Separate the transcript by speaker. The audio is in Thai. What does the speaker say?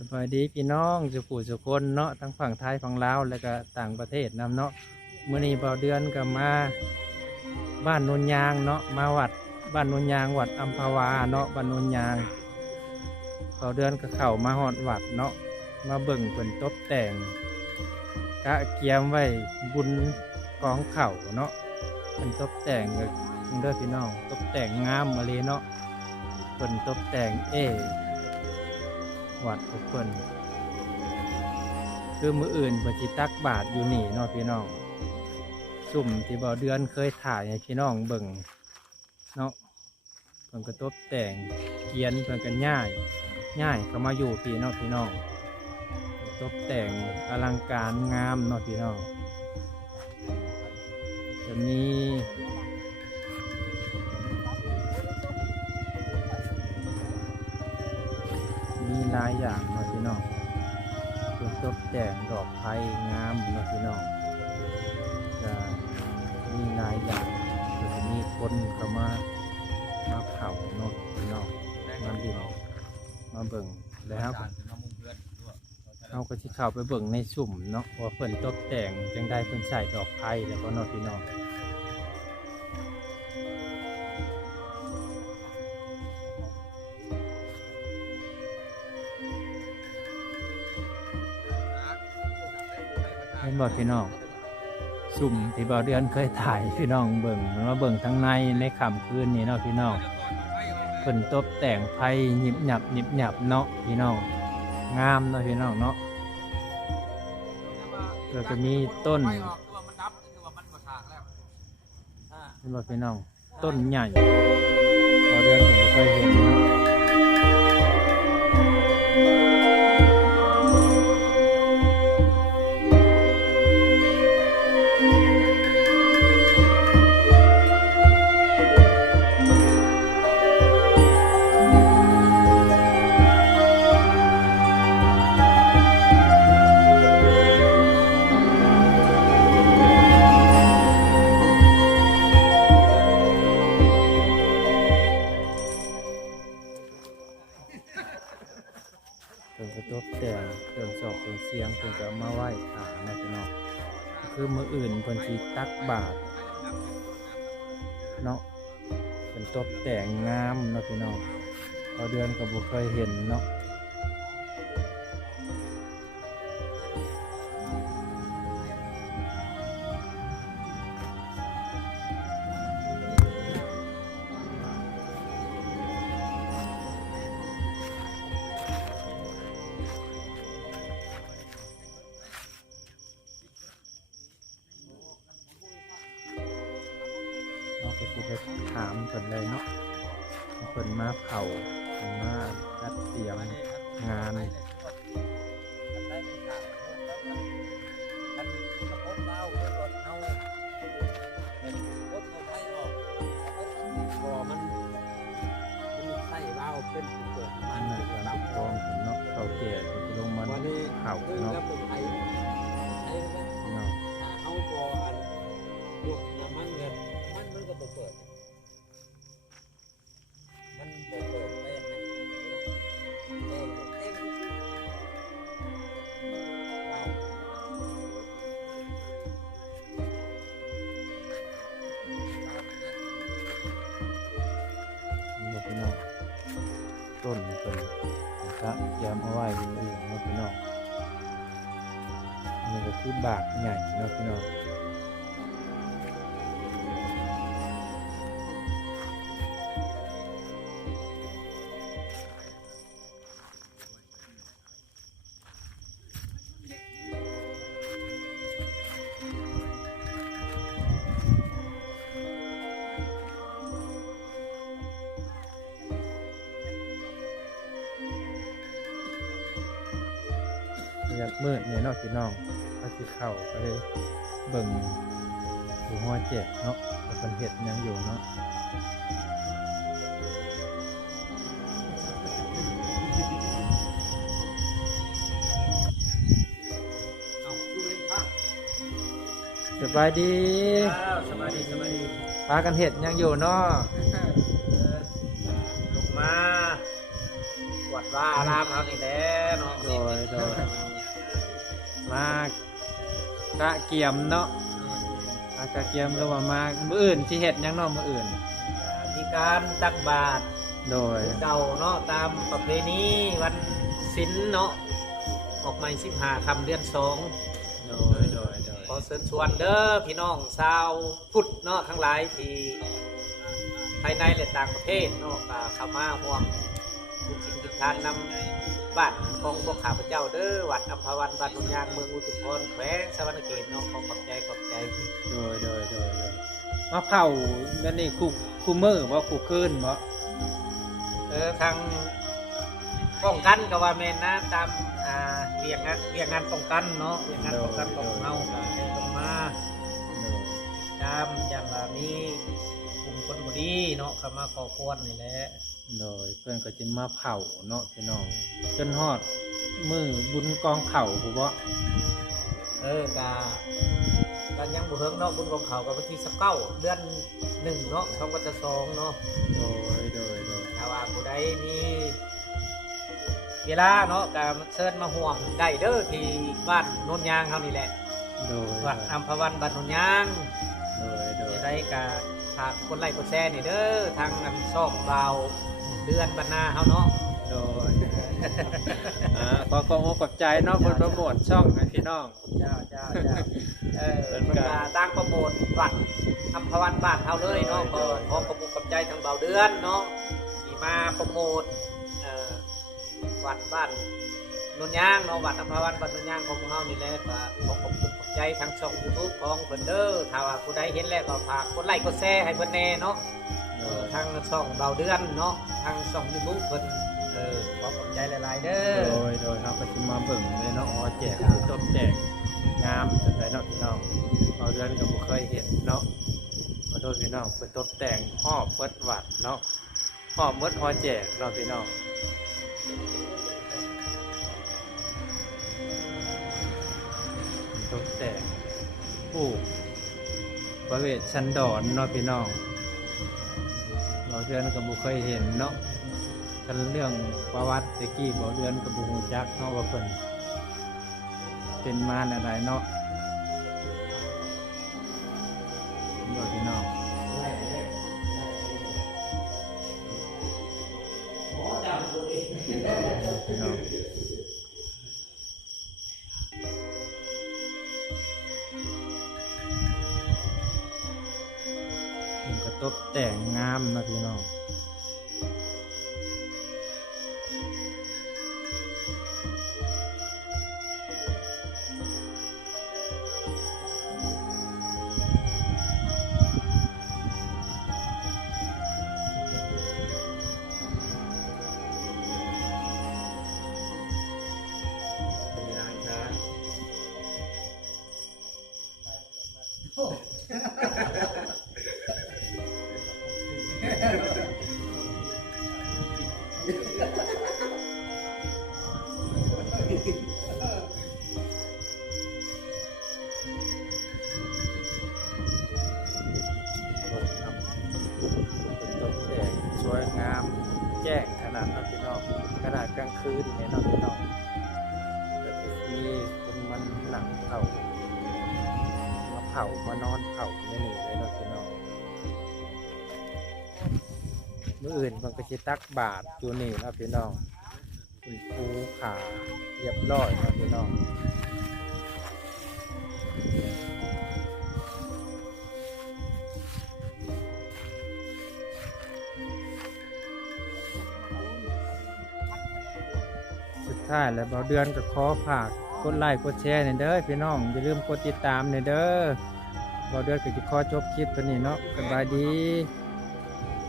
Speaker 1: สบายดีพี่น้องสุผู้สุคนเนาะทั้งฝั่งไทยฝั่งลาวแล้วก็ต่างประเทศนำเนาะเมื้อนี้เบาเดือนก็มาบ้านโนนยางเนาะมาวัดบ้านโนนยางวัดอัมพวาเนาะบ้านโนนยางเบาเดือนก็เข้ามาฮอดวัดเนาะมาเบิ่งเพิ่นตกแต่งกะเกียมไว้บุญกองเข่าเนาะเพิ่นตกแต่งก็เด้อพี่น้องตกแต่งงามมาเลยเนาะเพิ่นตกแต่งเอ วัดทุกคนคือมืออื่นเพิ่นสิตักบาทอยู่นี่เนาะพี่น้องสุ่มที่บ่อเดือนเคยถ่ายให้พี่น้องเบิ่งเนาะเพิ่นก็ตบแต่งเกียนเพิ่นก็ย่ายย่ายก็มาอยู่พี่เนาะพี่น้องตบแต่งอลังการงามเนาะพี่น้องจะมี ลายอย่างเนาะพี่น้องเพิ่นตบแต่งดอกไผ่งามเนาะพี่น้องจะมีหลายอย่างจะมีคนเข้ามามาเผาเนาะพี่น้องมาดินมาเบิ่งแล้วเราก็ที่เข้าไปเบิ่งในสุ่มเนาะว่าเพิ่นตกแต่งจังได้เพิ่นใส่ดอกไผ่แล้วก็เนอพี่น้อง ห็นบ่พี่น้องสุ่มที่บ่เดือนเคยถ่ายพี่น้องเบิ่งมาเบิ่งทั้งในในค่ำคืนนี้เนาะพี่น้องเพิ่นตกแต่งไผ่หยิบหยับหยิบหยับเนาะพี่น้องงามเนาะพี่น้องเนาะแล้วก็มีต้นเห็นบ่พี่น้องต้นใหญ่เราเดือนผมเคยเห็นนะ สิตักบาทเนาะเป็นตบแต่งงามเนาะพี่น้องพอเดือนก็บ่เคยเห็นเนาะ เพิ่นเลยเนาะเพิ่นมาเผาเพิ่นมาจัดเตรียมงาน
Speaker 2: เป็นเกิดมั
Speaker 1: อั
Speaker 2: น
Speaker 1: นั้นการปกองเนเนาะเขาแก่เพิ่นสิลงมา
Speaker 2: วัน
Speaker 1: เผาเนาะ
Speaker 2: เนไทยไทย
Speaker 1: พี่น้อง
Speaker 2: เอาก่อนยกน้ำมันเงินมันมันก็บ่เปิด
Speaker 1: คือบากใหญ่เนาะพี่น้องอยากมืดเนี่ยเนาะพี่น้อง ถ้าสิเข้าก็เลยเบิ่งดูหัวแจกเนาะว่าเป็นเห็ดหยังอยู่เนาะ
Speaker 2: เอาดูเป็นพระ
Speaker 1: สบายดี
Speaker 2: อ้าวสบายดีสบายดี
Speaker 1: พากันเห็ดหยังอยู่เนาะ
Speaker 2: ลงมาวัดว่าอารามเฮานี่แหละเนาะ
Speaker 1: โดยโดยมากะเกียมเนาะมากะเกียมหรือว่ามามื้ออื่นสิเฮ็ดหยังเนาะมื้ออื่น
Speaker 2: มีการตักบาตร
Speaker 1: โดย
Speaker 2: เก่าเนาะตามประเพณีวันศีลเนาะออกใหม่15ค่ำเดือนสอง
Speaker 1: โดย โดย โดย
Speaker 2: ขอเชิญชวนเด้อพี่น้องชาวพุทธเนาะทั้งหลายที่ภายในและต่างประเทศเนาะก็เข้ามาห่วมบุญจินกิจทานนำ บ้านของพวกข้าพเจ้าเด้อวัดอัมพวันบ้านนุนยางเมืองอุตุพรแขวงสวรรณเขตเนาะขอขอบใจขอบใจ
Speaker 1: โดยโดยโดยโดยมาเผานั่นนี่คู่คู่มือบ่คู่คืนบ่
Speaker 2: เออทางป้องกันก็ว่าแม่นนะตามอ่าเรียกงานเรียกงานป้องกันเนาะเรียกงานป้องกันของเฮาก็ให้ลงมา
Speaker 1: โดย
Speaker 2: ตามอย่างว่ามีกลุ่มคนบุรีเนาะเข้ามาก่อควรนี่แหละ
Speaker 1: โดยเพื่อนก็จะมาเผาเนาะพี่น้องจนฮอดมือบุญกองเข่าผู้บ่
Speaker 2: เออกาการยังบุเฮิงเนาะบุญของเขากับวันที่สิบเก้าเดือนหนึ่งเนาะสองพันสองเนาะ
Speaker 1: โดยโดยโดย
Speaker 2: ถ้าว่าผู้ใดมีเวลาเนาะก็เชิญมาห่วงได้เด้อที่บ้านโนนยางเขานี่แหละ
Speaker 1: โดย
Speaker 2: วัดอัมพวันบ้านโนนยาง
Speaker 1: โดยโดย
Speaker 2: จะได้กาฝากคนไลค์กดแชร์นี่เด้อทางอันช่องเรา เดือนบรรณาเขาเนาะ
Speaker 1: โดยอ่าขอขอบอกขอบใจเนาะเพิ่นโปรโมทช่องให้พี่น้อง
Speaker 2: เจ้าเจ้าเจ้าเออ
Speaker 1: เป็น
Speaker 2: มัน
Speaker 1: การ
Speaker 2: ก็ตั้งโปรโมทวัดอัมพวันบ้านเขาเลยเนาะก็ขอขอบคุณขอบใจทางเบาเดือนเนาะที่มาโปรโมทเอ่อวัดบ้านนนยางเนาะวัดอัมพวันบ้านนนยางของพวกเรานี่แหละก็ขอขอบคุณขอบใจทางช่องยูทูบของเพิ่นเด้อถ้าว่าผู้ใดเห็นแล้วก็ฝากกดไลค์กดแชร์ให้เพิ่นแน่เนาะ
Speaker 1: โดย
Speaker 2: ทางช่องเบาเดือนเนาะทางช่องยูทูบเพิ่นเออขอขอบใจหลาย ๆ เด้อ
Speaker 1: โดยโดยเราก็จะมาเบิ่งเลยเนาะอ๋อแจกจบแจกงามจังไดเนาะพี่น้องเอาเดือนก็บ่เคยเห็นเนาะขอโทษพี่น้องเพิ่นตกแต่งหอบเปิดวัดเนาะหอบเมิดหอแจกเนาะพี่น้องตกแต่งผู้ประเวทชันดอนเนาะพี่น้อง เราเดือนกับบุเคยเห็นเนาะกันเรื่องประวัติตะกี้บ่เดือนกับบุหูจักเนาะว่าเพิ่นเป็นมาอะไรเนาะ ตกแต่งงามนะพี่น้อง คืนเนี่ยนาะพี่นอนก็คือมีคนมันหนังเผามาเผามานอนเผาไม่หนีเลยนาะพี่น้องมื่ออื่นมันก็จะตักบาทจูนี่นะพี่น้องคุณครูขาเรียบร้อยนาะพี่น้อง ท้าย แล้วเบาเดือนก็ขอฝากกดไลค์กดแชร์ในอยเด้อพี่น้องอย่าลืมกดติดตามในอยเด้อเบาเดือนก็จะขอจบคลิปตัวนี้เนาะสบายดี